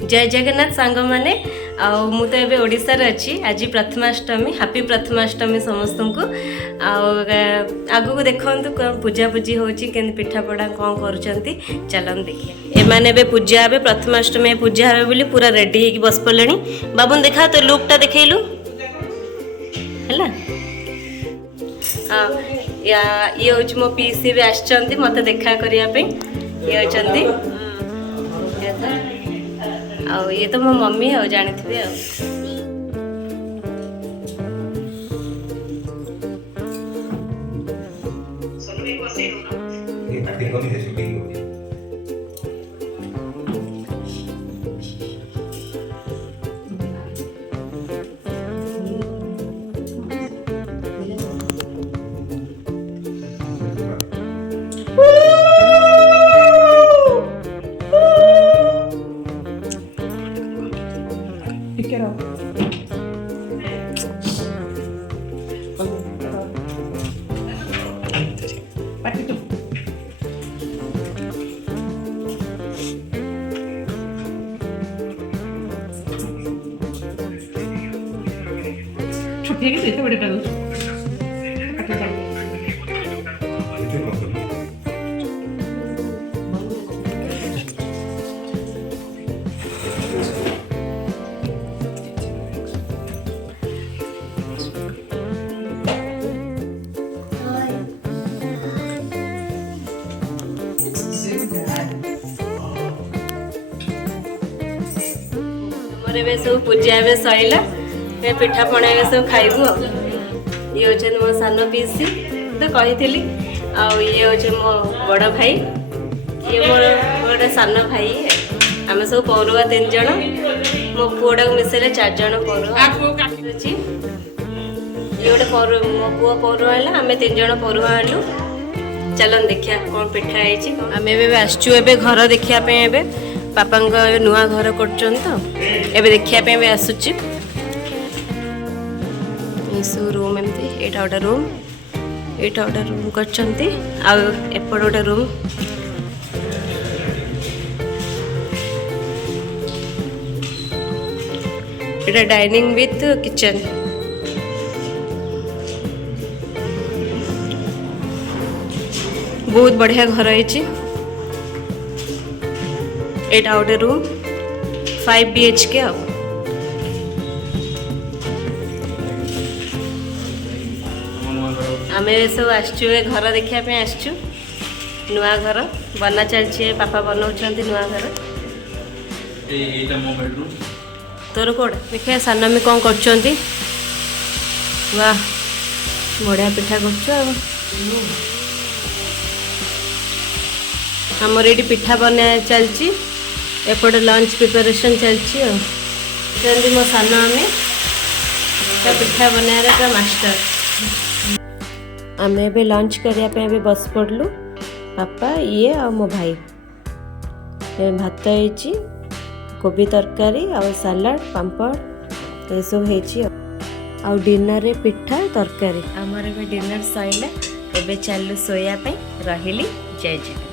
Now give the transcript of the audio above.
जय जगन्नाथ सांग मैंने मु तो ये ओडिशा रे अच्छी आज प्रथमाष्टमी हैप्पी प्रथमाष्टमी समस्त को आगु को देखु कौन पूजा पूजी होची के पिठापड़ा कौन करुँच चलन देखिए एमाने बे पूजा हे प्रथमाष्टमी पूजा हे बोली पूरा रेडी होगी बस पड़े बाबून देखा तो लुकटा देखलु है ये हूँ मो पीसी भी आसछंती मते देखा करने ये होचंती ये तो मो मम्मी है जानी थी ठीक है तो बड़े डालो सब पूजा ए सैला पिठा पणा सब खाइबू ये हूँ मो सान पीसी तो कही ये हूँ मो बड़ भाई ये मोर गोटे सान भाई आम सब पौरुआ 3 जन मो पुआ मिसेले 4 जन पौरुआ ये गोटे मो पुआ पौरुआ है आम 3 जन पौरुआ आलु चलन देखिया कौन पिठा है आम आसचु ए घर देखापे पापा नुआ घर कर देखा आसुची सब रूम एमती एटा गोटे रूम एटा गोटे रूम करपट गोटे room Etah dining with kitchen बहुत बढ़िया घर है एटा गोटे रूम 5 BHK आम सब आसचु घर देखापे आसचु नुआ घर बना चलछि पापा बनाउछंती नुआ घर तोर कोड देखिए साना में कौन करछंती वाह बढ़िया पिठा करछु हमर एडी पिठा बना चलछि एपट लंच प्रिपरेशन चलछि मो सान आम पिठा बनारे का मास्टर आम ए लंच करने बस पड़लु पापा ये आ मो भाई भात है कोबी तरकारी आ सलाड पापड़ ये सब है डिनर रे पिठा तरकारी आमर डिनर सैला एबे चलु सोया पे रहिली जय जय।